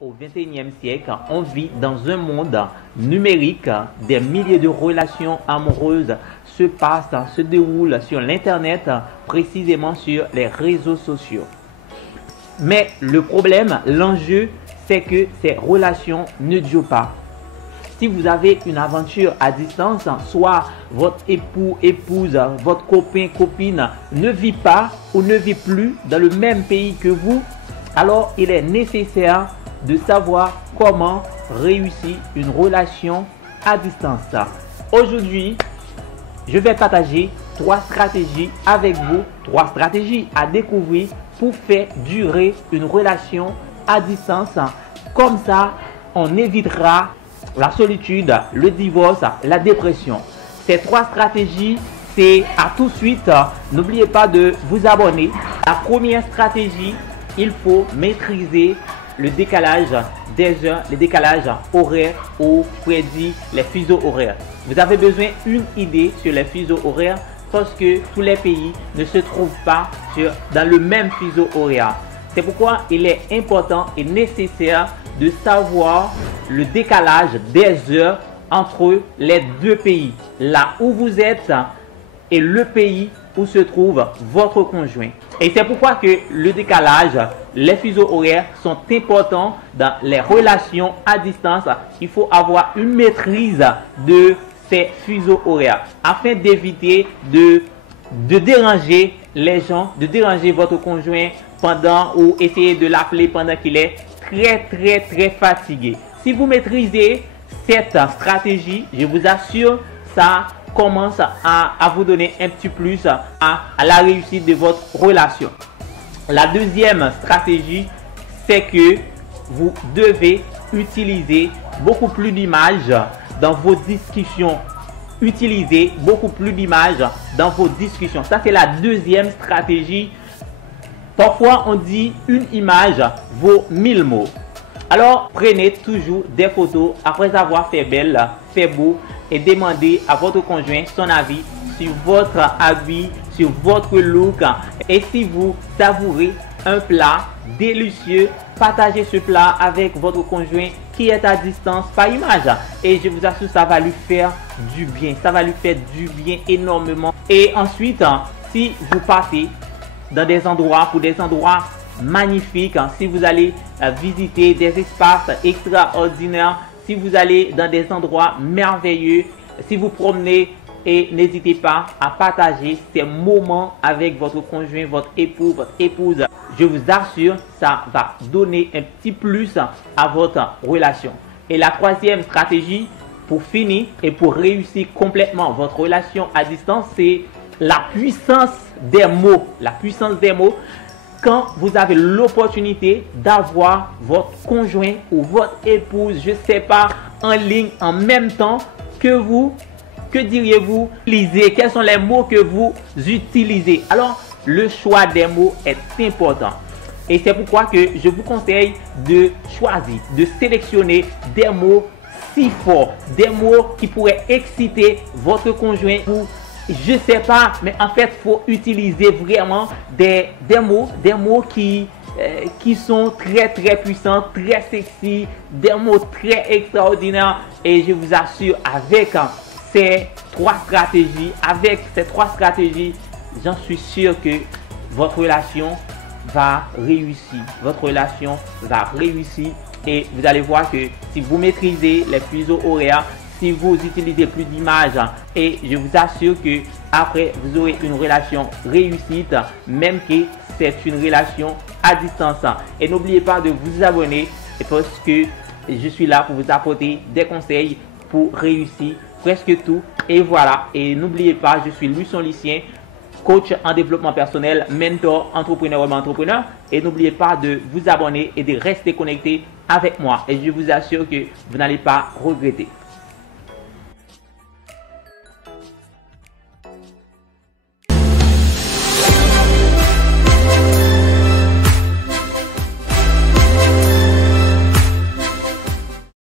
Au XXIe siècle, on vit dans un monde numérique. Des milliers de relations amoureuses se déroulent sur l'Internet, précisément sur les réseaux sociaux. Mais le problème, l'enjeu, c'est que ces relations ne durent pas. Si vous avez une aventure à distance, soit votre époux, épouse, votre copain, copine ne vit pas ou ne vit plus dans le même pays que vous, alors il est nécessaire de savoir comment réussir une relation à distance. Aujourd'hui, je vais partager 3 stratégies avec vous, 3 stratégies à découvrir pour faire durer une relation à distance. Comme ça, on évitera la solitude, le divorce, la dépression. Ces 3 stratégies, c'est à tout de suite. N'oubliez pas de vous abonner. La première stratégie, il faut maîtriser le décalage des heures, le décalage horaire ou prédit les fuseaux horaires. Vous avez besoin d'une idée sur les fuseaux horaires parce que tous les pays ne se trouvent pas dans le même fuseau horaire. C'est pourquoi il est important et nécessaire de savoir le décalage des heures entre les deux pays, là où vous êtes et le pays où se trouve votre conjoint. Et c'est pourquoi que le décalage, les fuseaux horaires sont importants dans les relations à distance. Il faut avoir une maîtrise de ces fuseaux horaires afin d'éviter de déranger les gens, de déranger votre conjoint pendant ou essayer de l'appeler pendant qu'il est très fatigué. Si vous maîtrisez cette stratégie, je vous assure, ça commence à vous donner un petit plus à la réussite de votre relation. La deuxième stratégie, c'est que vous devez utiliser beaucoup plus d'images dans vos discussions. Utilisez beaucoup plus d'images dans vos discussions. Ça, c'est la deuxième stratégie. Parfois, on dit une image vaut 1000 mots. Alors, prenez toujours des photos après avoir fait belle, fait beau et demandez à votre conjoint son avis sur votre habit, sur votre look. Et si vous savourez un plat délicieux, partagez ce plat avec votre conjoint qui est à distance par image. Et je vous assure, ça va lui faire du bien. Ça va lui faire du bien énormément. Et ensuite, si vous partez dans des endroits, pour des endroits magnifiques, si vous allez visiter des espaces extraordinaires, si vous allez dans des endroits merveilleux, si vous promenez, et n'hésitez pas à partager ces moments avec votre conjoint, votre époux, votre épouse. Je vous assure, ça va donner un petit plus à votre relation. Et la troisième stratégie, pour finir et pour réussir complètement votre relation à distance, c'est la puissance des mots. La puissance des mots. Quand vous avez l'opportunité d'avoir votre conjoint ou votre épouse, je ne sais pas, en ligne en même temps que vous, que diriez-vous utiliser? Quels sont les mots que vous utilisez? Alors, le choix des mots est important. Et c'est pourquoi que je vous conseille de choisir, de sélectionner des mots si forts, des mots qui pourraient exciter votre conjoint ou je sais pas, mais en fait, il faut utiliser vraiment des mots qui sont très puissants, très sexy, des mots très extraordinaires. Et je vous assure, avec ces 3 stratégies, j'en suis sûr que votre relation va réussir. Votre relation va réussir et vous allez voir que si vous maîtrisez les fuseaux horaires, si vous utilisez plus d'images, et je vous assure que après vous aurez une relation réussite, même que c'est une relation à distance. Et n'oubliez pas de vous abonner parce que je suis là pour vous apporter des conseils pour réussir presque tout. Et voilà, et n'oubliez pas, je suis Luçon Lucien, coach en développement personnel, mentor, entrepreneur. Et n'oubliez pas de vous abonner et de rester connecté avec moi. Et je vous assure que vous n'allez pas regretter.